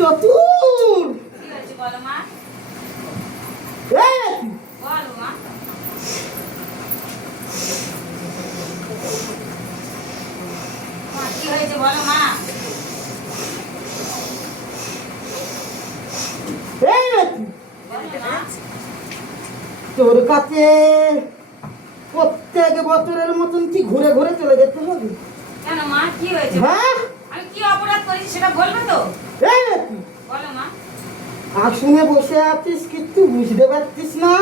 চতুর কি হয়েছে বলো মা? এই বলো মা। মা, কি হয়েছে বলো মা? এই বলো মা। তোর কাছে প্রত্যেক বছরের মতন কি ঘুরে ঘুরে চলে যেতে হবে? কেন মা, কি হয়েছে? হ্যাঁ আমি কি অপরাধ করেছি সেটা বলবে তো? এই বলো মা। আসনে বসে আছিস কিন্তু বুঝতে পারছিস না?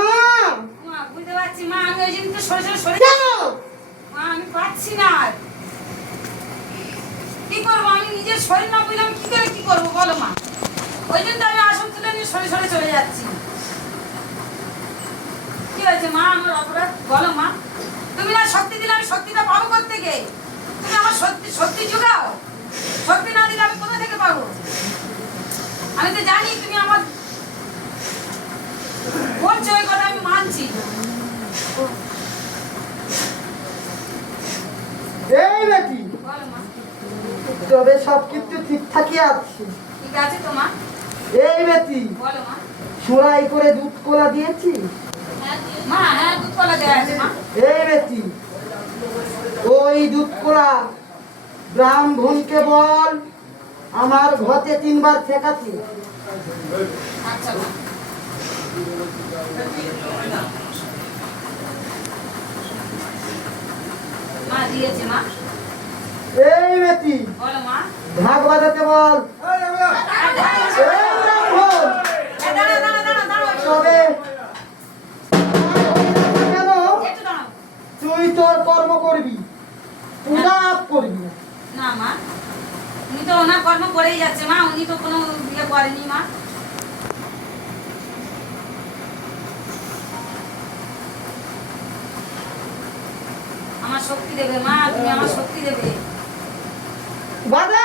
মা, বুঝতে পারছি মা, আমি ওই জন্য তো সরে সরে সরে কেন? মা, আমি পাচ্ছি না আর। কি করবো, আমি নিজের শরীর না বুঝলে আমি কি করে কি করবো বলো মা? ওই জন্য তো আমি আসন তুলে নিয়ে সরে সরে চলে যাচ্ছি। কি হয়েছে মা, আমার অপরাধ বলো মা? তুমি না শক্তি দিলে আমি শক্তিটা পাবো কোত্থেকে? তুমি আমার সত্যি সত্যি জোগাও। শক্তি না দিলে আমি কোথা থেকে পাবো? আমি তো জানি তুমি আমার বলছো, ওই কথা আমি মানছি। এই নাকি বলো মা। তবে সব কিছু ঠিকঠাকই আছে। ঠিক আছে তো মা। এই বেটি বলো মা। সুরাই করে দুধ কলা দিয়েছি। মা, হ্যাঁ, দুধ কলা দেওয়া আছে মা। এই বেটি ওই দুধ কলা ব্রাহ্মণকে বল আমার ঘতে 3 বার ঠেকাচ্ছি। আচ্ছা মা। মা দিয়েছে মা। এই বেটি বলো মা। ঢাক বাজাতে বল। এই ব্রাহ্মণ, দাঁড়াও দাঁড়াও দাঁড়াও দাঁড়াও তবে কেন একটু দাঁড়াও। তুই তোর কর্ম করবি, পূজা করবি না। না মা, উনি তো ওনার কর্ম করেই যাচ্ছে মা, উনি তো কোনো ইয়ে করেনি মা। আমার শক্তি দেবে মা, তুমি আমার শক্তি দেবে। বাজা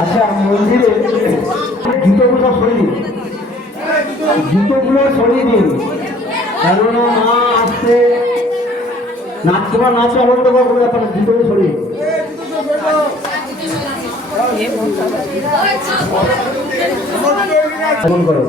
আচ্ছা মন্দিরে জুতোগুলো সরিয়ে দিন, জুতোগুলো সরিয়ে দিন, কেননা মা আসছে, তোমার নাচ আনন্দ করবো ব্যাপার, জুতোগুলো সরিয়ে দিন। কেমন করো